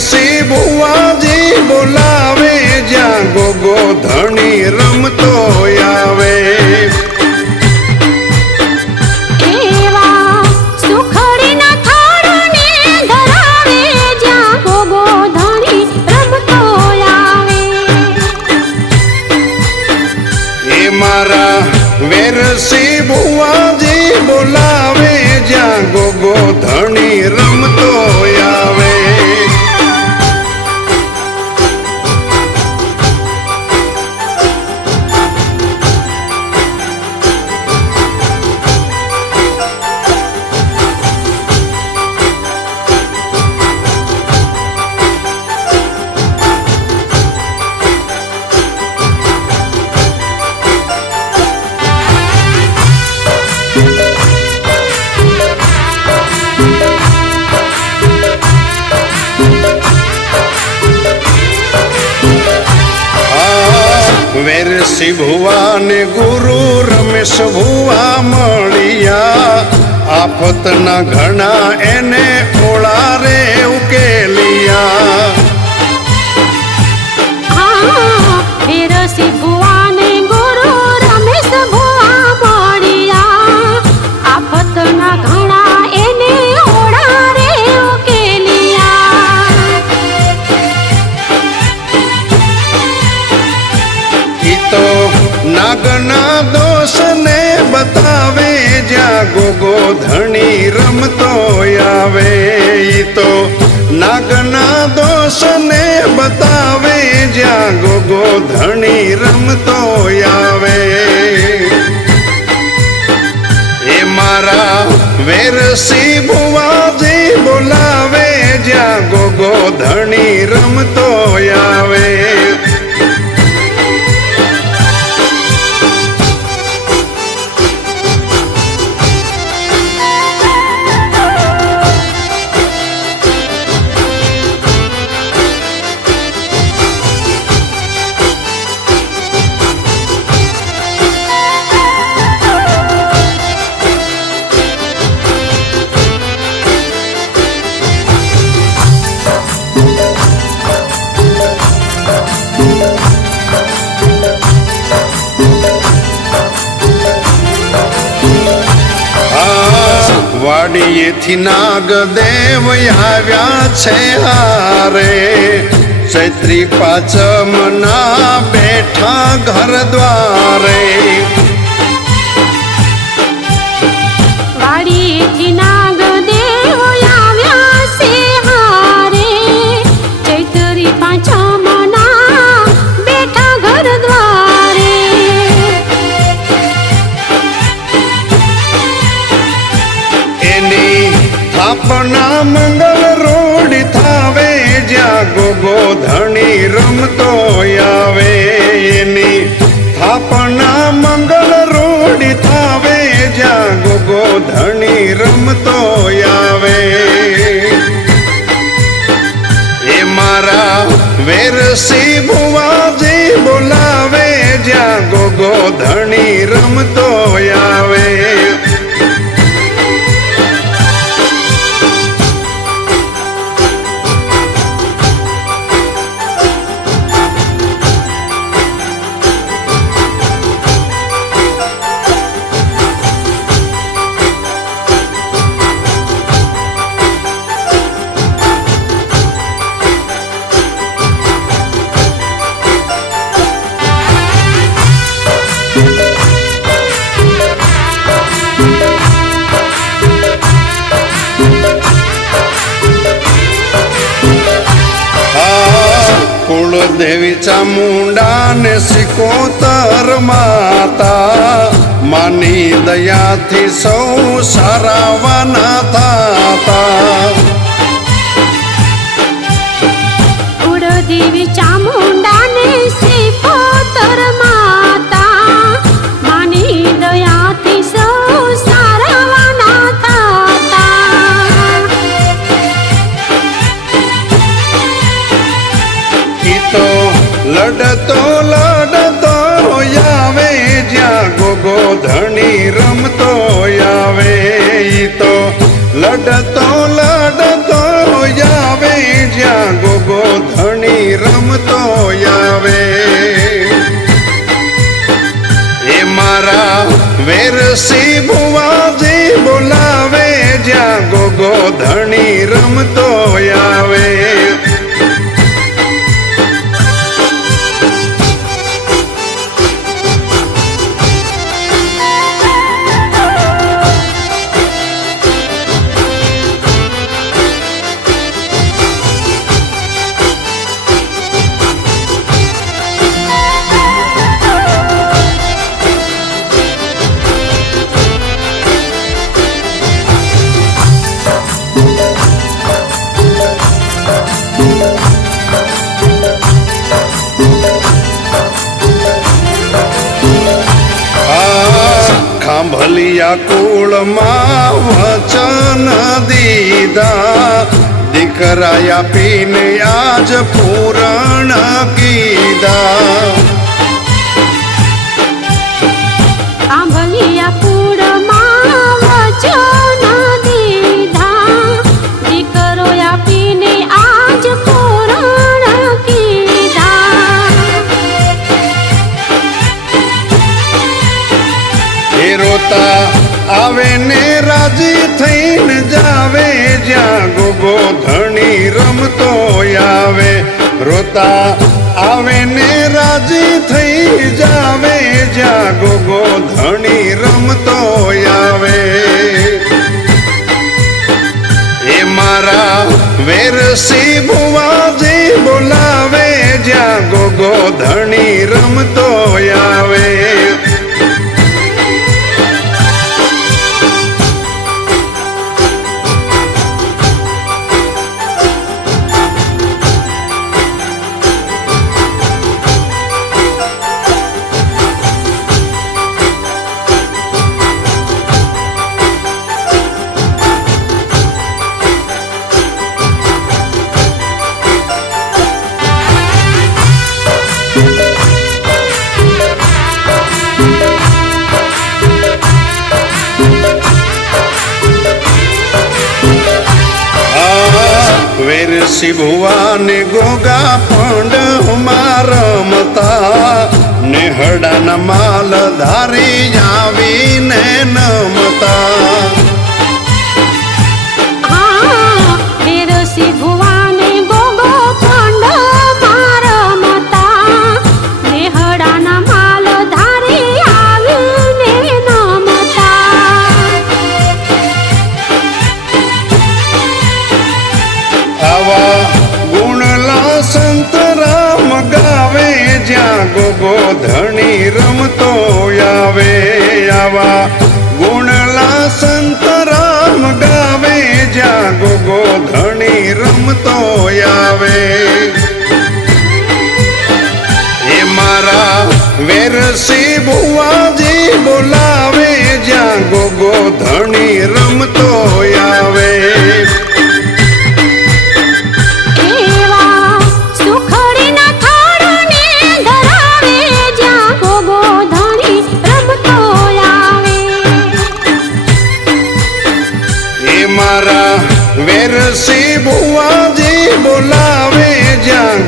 વેરસી ભુવાજી બોલાવે જ્યાં ગોગો ધણી રમતો આવે વેરસી ભુવાજી બોલાવે જ્યાં ગોગો ધણી રમતો આવે વેરસી ભુવા ને ગુરુ રમેશ ભુવા મળ્યા આફતના ઘણા એને ઓળા રે ઉકેલિયા વેરસી ભુવા ને ગુરુ રમેશ ભુવા મળ્યા આફતના ઘણા એને ઓળા રે ઉકેલિયા તો નાગના દોષ ને બતાવે જ્યાં ગોગો ધણી રમતો આવે તો નાગના દોષ ને બતાવે જ્યાં ગોગો ધણી રમતો આવે એ મારા વેરસી ભુવાજી બોલાવે જ્યાં ગોગો ધણી રમતો આવે વાડીએથી નાગદેવ આવ્યા છે હારે ચૈત્રી પાંચમના બેઠા ઘર દ્વારે વાડીએથી નાગદેવ આવ્યા છે હારે ચૈત્રી પાંચમના બેઠા ઘર દ્વારે સ્થાપના મંગલ રોડ થાવે જ્યાં ગોગો ધણી રમતો આવે એની સ્થાપના મંગલ રોડ થાવે જ્યાં ગોગો ધણી રમતો આવે એ મારા વેરસી ભુવાજી બોલાવે જ્યાં ગોગો ધણી રમતો આવે દેવી ચામુંડા ને સિકોતર માતા માની દયાથી સૌ સારાવાના થાતા દેવી ચામુંડા ને સિકોતર માતા માની દયાથી સૌ સારાવાના થાતા તો લડતો લડતો આવે જ્યાં ગોગો ધણી રમતો આવે તો લડતો લડતો આવે જ્યાં જ્યાં ગોગો ધણી રમતો આવે એ મારા વેરસી ભુવાજી બોલાવે જ્યાં ગોગો ધણી રમતો આવે ખાંભલિયા કુળમાં વચન દીધા દીકરાયા પીને આજ પૂરણ કીધા આંબલિયા કુળમાં વચન દીધા દીકરો આપીને આજ પૂરણ કીધા એ રોતા આવે ને રાજી થઈને જાવે જ્યાં ગોગો ધણી રમતો આવે રોતા આવે ને રાજી થઈ જાવે જ્યાં ગોગો ધણી રમતો આવે એ મારા વેરસી ભુવાજી બોલાવે જ્યાં ગોગો ધણી રમતો આવે વેરસી ભુવાને ગોગા પંડ રમતા નેહડાના માલ ધારી આવીને નમતા વેરસી ભુવાને ગોગો પંડ રમતા નેહડાના માલ ધારી આવીને નમતા આવા ગુણલા સંતરામ ગાવે જ્યાં ગોગો ધણી રમતો આવે આવા ગુણલા સંતરામ ગાવે જ્યાં ગોગો ધણી રમતો આવે એ મારા વેરસી ભુવાજી બોલાવે જ્યાં ગોગો ધણી રમતો આવે મારા વેરસી ભુવાજી બોલાવે જ્યાં